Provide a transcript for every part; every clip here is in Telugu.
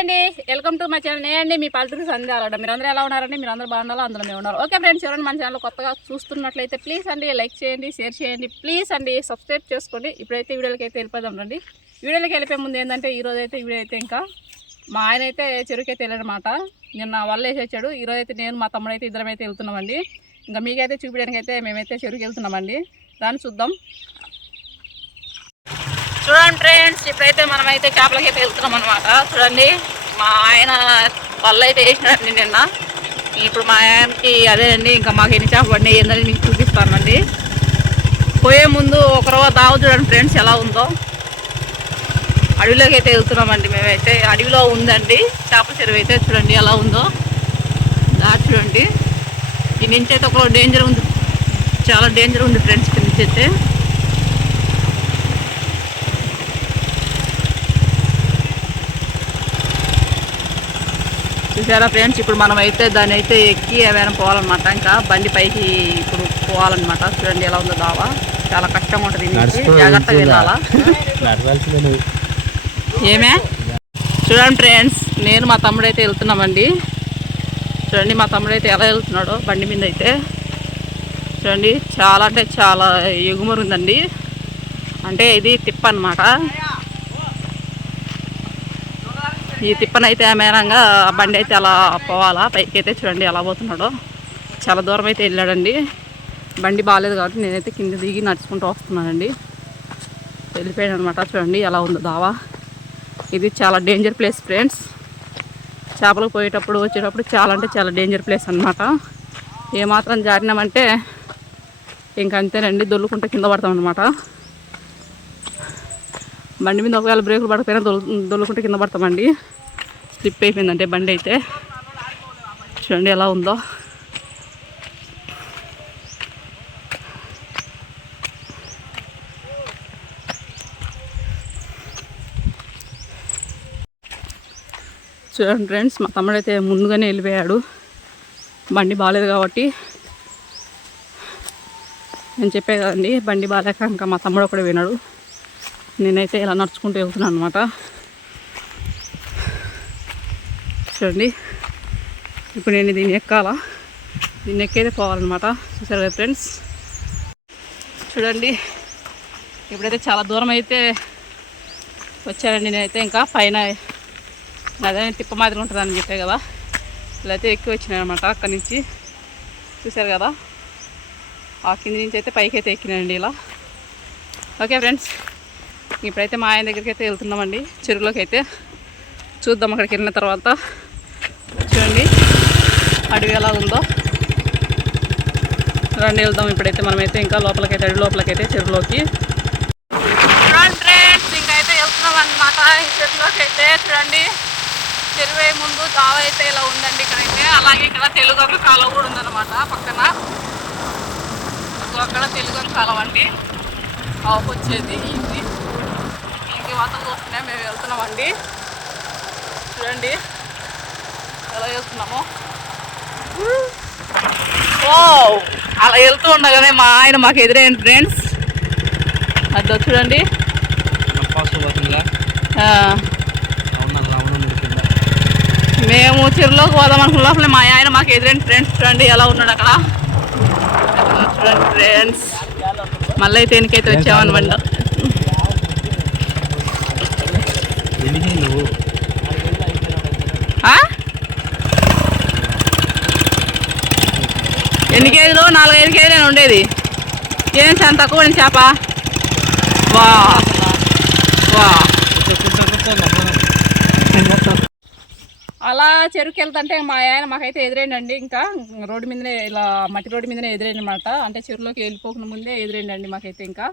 అండి. వెల్కమ్ టు మై ఛానల్ నేనండి మీ పల్లెటూరు సంధ్యాలట మీరు అందరూ ఎలా ఉన్నారండి? మీరు అందరూ బాగుండాలో అందులో మేము ఉన్నారు? ఓకే ఫ్రెండ్స్ ఎవరైనా మన ఛానల్ కొత్తగా చూస్తున్నట్లయితే ప్లీజ్ అండి లైక్ చేయండి షేర్ చేయండి ప్లీజ్ అండి సబ్స్క్రైబ్ చేసుకోండి. ఇప్పుడైతే వీడియోలకి అయితే వెళ్ళిపోదాం రండి. వీడియోలకి వెళ్ళిపోయే ముందు ఏంటంటే ఈరోజు అయితే వీడియో అయితే ఇంకా మా ఆయన అయితే చెరుకైతే వెళ్ళాడనమాట నిన్న వల్ల వేసి ఈరోజు అయితే నేను మా తమ్ముడు అయితే ఇద్దరం అయితే వెళ్తున్నామండి. ఇంకా మీకైతే చూపించడానికి అయితే మేమైతే చెరుకు వెళ్తున్నామండి. దాన్ని చూద్దాం. చూడండి ఫ్రెండ్స్ ఇప్పుడైతే మనమైతే చేపలకైతే వెళ్తున్నాం అనమాట చూడండి మా ఆయన పళ్ళు అయితే వేసినారండి నిన్న. ఇప్పుడు మా ఆయనకి అదే అండి ఇంకా మాకు ఎన్ని చేపలు పడినాయి ఏందని మీకు చూపిస్తానండి. పోయే ముందు ఒక రోజు దావ చూడండి ఫ్రెండ్స్ ఎలా ఉందో. అడవిలోకి అయితే వెళ్తున్నామండి మేమైతే. అడవిలో ఉందండి చేపల చెరువు అయితే చూడండి ఎలా ఉందో. దాటి చూడండి. ఈ నుంచి అయితే ఒక డేంజర్ ఉంది. చాలా డేంజర్ ఉంది ఫ్రెండ్స్ నుంచి అయితే. చూసారా ఫ్రెండ్స్? ఇప్పుడు మనం అయితే దాన్ని అయితే ఎక్కి ఏమైనా పోవాలన్నమాట. ఇంకా బండి పైకి ఇప్పుడు పోవాలన్నమాట. చూడండి ఎలా ఉందో దావా. చాలా కష్టంగా ఉంటుంది జాగ్రత్తగా? వెళ్ళాలా? ఏమే? చూడండి ఫ్రెండ్స్ నేను మా తమ్ముడు అయితే వెళ్తున్నామండి. చూడండి మా తమ్ముడు అయితే ఎలా వెళ్తున్నాడో బండి మీద అయితే చూడండి చాలా అంటే చాలా ఎగుమరు ఉందండి. అంటే ఇది తిప్ప అనమాట ఈ తిప్పనైతే మేరంగా బండి అయితే అలా పోవాలా పైకి అయితే చూడండి ఎలా పోతున్నాడో. చాలా దూరం అయితే వెళ్ళాడండి. బండి బాగాలేదు కాబట్టి నేనైతే కింద దిగి నడుచుకుంటూ వస్తున్నానండి. వెళ్ళిపోయాను అనమాట చూడండి ఎలా ఉందో దావా. ఇది చాలా డేంజర్ ప్లేస్ ఫ్రెండ్స్ చేపలకు పోయేటప్పుడు వచ్చేటప్పుడు చాలా అంటే చాలా డేంజర్ ప్లేస్ అనమాట ఏమాత్రం జారినామంటే ఇంక అంతేనండి దొల్లుకుంటే కింద పడతాం అనమాట బండి మీద ఒకవేళ బ్రేకులు పడకపోయినా దొల్లు దొల్లుకుంటే కింద పడతామండి స్లిప్ అయిపోయిందంటే బండి అయితే. చూడండి ఎలా ఉందో. చూడండి ఫ్రెండ్స్ మా తమ్ముడైతే ముందుగానే వెళ్ళిపోయాడు. బండి బాగాలేదు కాబట్టి. నేను చెప్పే కదండి బండి బాగాలేక ఇంకా మా తమ్ముడు ఒకడే వినాడు నేనైతే ఇలా నడుచుకుంటూ వెళ్తున్నాను అనమాట చూడండి. ఇప్పుడు నేను దీన్ని ఎక్కాలా? దీన్ని ఎక్కైతే పోవాలన్నమాట. చూసారు కదా ఫ్రెండ్స్? చూడండి. ఇప్పుడైతే చాలా దూరం అయితే వచ్చానండి నేనైతే. ఇంకా పైన అదే తిప్ప మాదిరి ఉంటుందని చెప్పే కదా. ఇలా అయితే ఎక్కి వచ్చినాయి అనమాట అక్కడి నుంచి. చూసారు కదా? ఆ కింది నుంచి అయితే పైకి అయితే ఎక్కినాయండి ఇలా. Okay friends. ఇప్పుడైతే మా ఆయన దగ్గరికి అయితే వెళ్తున్నామండి. చెరువులోకి అయితే చూద్దాం అక్కడికి వెళ్ళిన తర్వాత. చూడండి అడవి ఎలా ఉందో. రండి వెళ్దాం ఇప్పుడైతే మనమైతే ఇంకా లోపలికైతే అడవి లోపలికైతే చెరువులోకి. చూడండి ఫ్రెండ్స్ ఇంకైతే వెళ్తున్నాం అనమాట చెరువులోకి అయితే చూడండి చెరువు ముందు దావ అయితే ఇలా ఉందండి ఇక్కడైతే. అలాగే ఇక్కడ తెలుగు కాలువ కూడా ఉందన్నమాట పక్కన. అక్కడ తెలుగు కాలువ అండి. ఆవుకు వచ్చేది ఇది. వాతం చూస్తున్నాయి మేము వెళ్తున్నామండి. చూడండి. ఎలా చేస్తున్నాము. ఓ అలా వెళ్తూ ఉండగానే మా ఆయన మాకు ఎదురైంది ఫ్రెండ్స్. అది చూడండి. మేము చిరులోకి పోదాం అనుకున్న లోపల మా ఆయన మాకు ఎదురైన ఫ్రెండ్స్. చూడండి ఎలా ఉన్నాడు అక్కడ. చూడండి ఫ్రెండ్స్. మళ్ళీ అయితే ఎనికైతే వచ్చామనమాట ఎందుకు నువ్వు ఆ? ఎన్ని కేజీలు? నాలుగైదు కేజీలు ఉండేది. ఏం చాలా తక్కువ చేప? వా. వా. అలా చెరుకు వెళ్తుంటే మా ఆయన మాకైతే ఎదురైండండి. ఇంకా రోడ్డు మీదనే ఇలా మట్టి రోడ్డు మీదనే ఎదురైంది అనమాట అంటే చెరువులోకి వెళ్ళిపోకుండా ముందే ఎదురైండండి మాకైతే ఇంకా.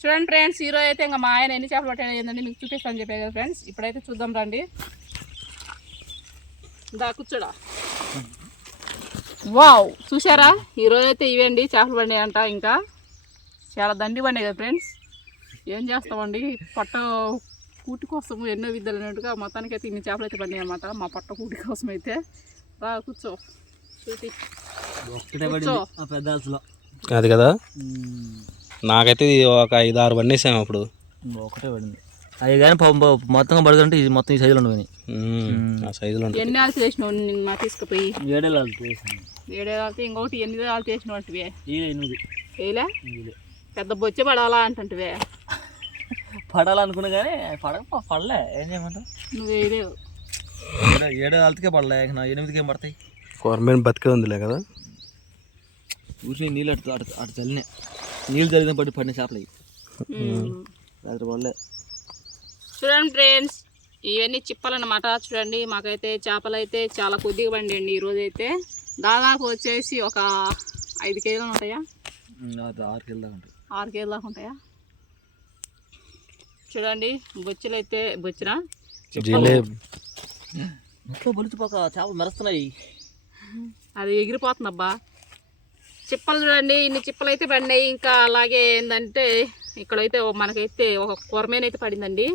చూడండి ఫ్రెండ్స్ ఈరోజు అయితే ఇంకా మా ఆయన ఎన్ని చేపలు పట్టాడు ఏంటంటే మీకు చూపిస్తాను చెప్పే కదా ఫ్రెండ్స్. ఇప్పుడైతే చూద్దాం రండి. దా కూర్చోడా? వావ్ చూసారా ఈరోజు అయితే ఇవేండి చేపలు పండి అంట ఇంకా. చాలా దండి పండే కదా ఫ్రెండ్స్. ఏం చేస్తామండి? పట్ట కూటి కోసం ఎన్నో విద్యలు అన్నట్టుగా మొత్తానికి అయితే ఇన్ని చేపలు అయితే పండాయి అనమాట మా పట్ట కూటి కోసం అయితే. రా కూర్చో. చూసి అది కదా? నాకైతే ఇది ఒక ఐదు ఆరు బండేసాము అప్పుడు. ఒకటే పడింది. అవి కానీ మొత్తంగా పడుతుంటే ఇది మొత్తం ఈ సైజులో ఉండవు ఆ సైజులో ఉంటుంది ఎన్ని ఆలు చేసినావు నిన్న తీసుకుపోయి? ఏడేళ్ళు ఏడేళ్ళతో ఇంకొకటి ఎనిమిది ఆలు చేసినట్టువే ఎనిమిది. వేయలే పెద్ద బొచ్చే పడాలా అంటుంటివే. పడాలనుకున్నా కానీ పడక పడలే. ఏం చేయమంటావు? నువ్వు వేయలేవు ఏడో వాళ్ళకే పడలే. నా ఎనిమిదికి ఏం పడతాయి? గవర్నమెంట్ బతికే ఉందిలే కదా. ఊరిని నీళ్ళు అటు అటు అటు చల్లినాయి. నీళ్ళు జరిగిన పట్టి పడిన చేపలు. రాత్రి పడలే చూడండి ఫ్రెండ్స్ ఇవన్నీ చిప్పలన్నమాట. చూడండి మాకైతే చేపలు అయితే చాలా కొద్దిగా పండి ఈరోజు అయితే దాదాపు వచ్చేసి ఒక ఐదు కేజీలు ఉంటాయా? ఆరు కిలో దాకా ఉంటాయి. ఆరు కేజీలు దాకా ఉంటాయా? చూడండి బొచ్చులు? అయితే బొచ్చున జిలేబ్ మొత్తం బలిచిపోక చేపలు మెరుస్తున్నాయి. అది ఎగిరిపోతుందబ్బా. చిప్పలు చూడండి ఇన్ని చిప్పలు అయితే పడినాయి. ఇంకా అలాగే ఏంటంటే ఇక్కడైతే మనకైతే ఒక కొరమేన అయితే పడిందండి.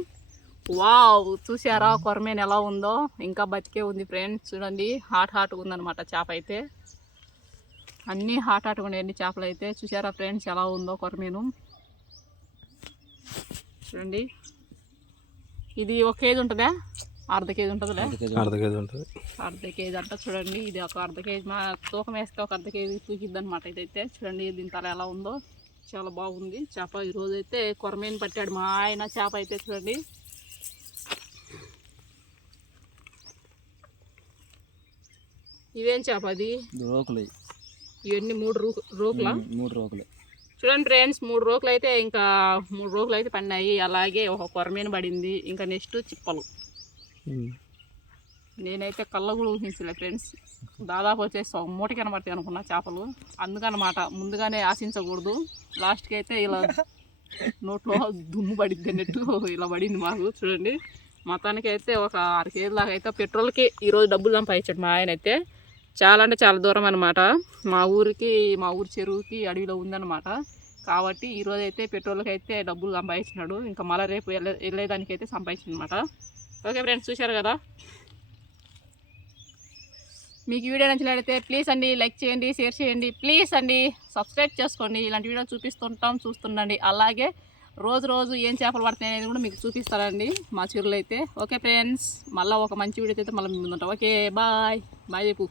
వావ్ చూసారా కొరమేన ఎలా ఉందో? ఇంకా బతికే ఉంది ఫ్రెండ్స్ చూడండి. హాట్ హాట్గా ఉందన్నమాట చేప అయితే. అన్నీ హాట్ హాట్గా ఉన్నాయండి చేపలు అయితే చూసారా ఫ్రెండ్స్ ఎలా ఉందో కొరమేను? చూడండి. ఇది ఒక కేజీ ఉంటుందా? అర్ధ కేజీ ఉంటుందిలే. అర్ధ కేజీ ఉంటుంది. అర్ధ కేజీ అంట చూడండి ఇది ఒక అర్ధ కేజీ మా తూకం వేస్తే ఒక అర్ధ కేజీ తూకిద్ది అనమాట ఇదైతే. చూడండి దీని తల ఎలా ఉందో చాలా బాగుంది. చేప ఈరోజు అయితే కొరమేని పట్టాడు మా ఆయన చేప అయితే చూడండి. ఇదేం చేప అది? రోకులు. ఇవన్నీ మూడు రూ రూపులా మూడు రోకులు. చూడండి ఫ్రెండ్స్ మూడు రోకులు అయితే ఇంకా మూడు రోకులు అయితే పడినాయి. అలాగే ఒక కొరమేను పడింది. ఇంకా నెక్స్ట్ చిప్పలు. నేనైతే కళ్ళ కూడా ఊహించలే ఫ్రెండ్స్. దాదాపు వచ్చేసి ఒక మూట కనబడతాయి అనుకున్నా చేపలు. అందుకనమాట ముందుగానే ఆశించకూడదు. లాస్ట్కి అయితే ఇలా నోట్లో దుమ్ము పడింది అన్నట్టు ఇలా పడింది మాకు. చూడండి. మొత్తానికి అయితే ఒక అర కేజీల దాకా అయితే పెట్రోల్కి ఈరోజు డబ్బులు సంపాదించాడు మా ఆయన అయితే. చాలా అంటే చాలా దూరం అనమాట మా ఊరికి మా ఊరి చెరువుకి అడవిలో ఉందన్నమాట. కాబట్టి ఈరోజు అయితే పెట్రోల్కి అయితే డబ్బులు సంపాదించినాడు. ఇంకా మళ్ళీ రేపు వెళ్ళే వెళ్ళేదానికి అయితే సంపాదించిందనమాట ఓకే ఫ్రెండ్స్ చూశారు కదా? మీకు వీడియో నచ్చినట్లయితే ప్లీజ్ అండి లైక్ చేయండి షేర్ చేయండి ప్లీజ్ అండి సబ్స్క్రైబ్ చేసుకోండి. ఇలాంటి వీడియో చూపిస్తుంటాం చూస్తుండండి. అలాగే రోజు రోజు ఏం చేపలు పడతాయి అనేది కూడా మీకు చూపిస్తారండి మా చీరలు అయితే. ఓకే ఫ్రెండ్స్ మళ్ళీ ఒక మంచి వీడియో అయితే మళ్ళీ ముందు ఉంటాం. Okay bye. బాయ్ చెప్పు.